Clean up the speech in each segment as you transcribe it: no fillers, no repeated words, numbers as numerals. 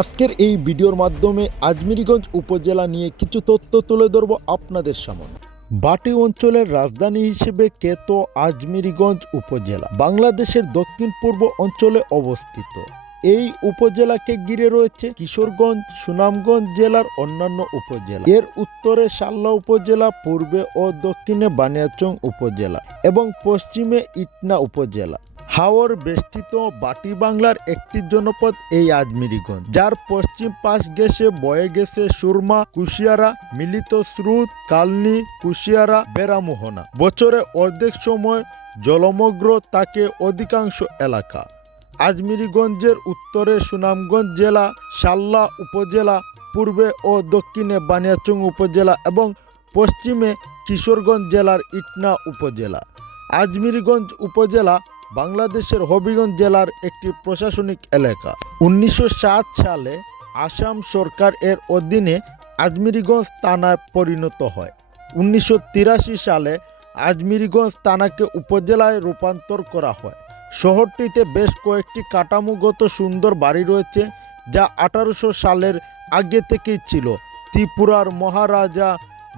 আজকের এই ভিডিওর মাধ্যমে আজমিরগঞ্জ উপজেলা নিয়ে কিছু তথ্য তুলে ধরব আপনাদের সামনে। বাটি অঞ্চলের রাজধানী হিসেবে খ্যাত আজমিরগঞ্জ উপজেলা বাংলাদেশের দক্ষিণ পূর্ব অঞ্চলে অবস্থিত। এই উপজেলাকে ঘিরে রয়েছে কিশোরগঞ্জ, সুনামগঞ্জ জেলার অন্যান্য উপজেলা। এর উত্তরে শাল্লা উপজেলা, পূর্বে ও দক্ষিণে বানিয়াচং উপজেলা এবং পশ্চিমে ইটনা উপজেলা। হাওর বেষ্টিত বাটি বাংলার একটি জনপদ এই আজমিরগঞ্জ, যার পশ্চিম পাশ ঘেঁষে বয়ে গেছে সুরমা, কুশিয়ারা, মিলিত স্রোত, কালনি, কুশিয়ারা, বেড়ামোহনা। বছরে অর্ধেক সময় জলমগ্ন থাকে অধিকাংশ এলাকা। আজমিরগঞ্জের উত্তরে সুনামগঞ্জ জেলা, শাল্লা উপজেলা, পূর্বে ও দক্ষিণে বানিয়াচং উপজেলা এবং পশ্চিমে কিশোরগঞ্জ জেলার ইটনা উপজেলা। আজমিরগঞ্জ উপজেলা বাংলাদেশের হবিগঞ্জ জেলার একটি প্রশাসনিক এলাকা। 1960 সালে আসাম সরকার এর অধীনে আজমিরগঞ্জ থানায় পরিণত হয়। 1983 সালে আজমিরগঞ্জ থানাকে উপজেলায় রূপান্তর করা হয়। শহরটিতে বেশ কয়েকটি কাঠামোগত সুন্দর বাড়ি রয়েছে, যা 1800 সালের আগে থেকেই ছিল। ত্রিপুরার মহারাজা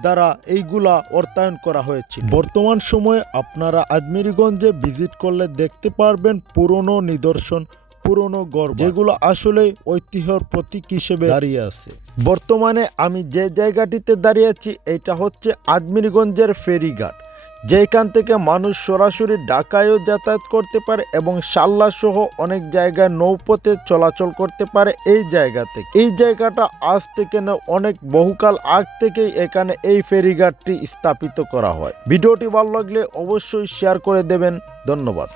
দ্বারা এইগুলা অর্থায়ন করা হয়েছিল। বর্তমান সময়ে আপনারা আজমিরগঞ্জে ভিজিট করলে দেখতে পারবেন পুরনো নিদর্শন, পুরনো গড়, যেগুলো আসলে ঐতিহ্যের প্রতীক হিসেবে দাঁড়িয়ে আছে। বর্তমানে আমি যে জায়গাটিতে দাঁড়িয়ে আছি, এটা হচ্ছে আজমিরগঞ্জের ফেরিঘাট, যেখান থেকে মানুষ সরাসরি ঢাকায়ও যাতায়াত করতে পারে এবং শাল্লা সহ অনেক জায়গায় নৌপথে চলাচল করতে পারে এই জায়গা থেকে। এই জায়গাটা আজ থেকে না, অনেক বহুকাল আগ থেকেই এখানে এই ফেরিঘাটটি স্থাপিত করা হয়। ভিডিওটি ভালো লাগলে অবশ্যই শেয়ার করে দেবেন। ধন্যবাদ।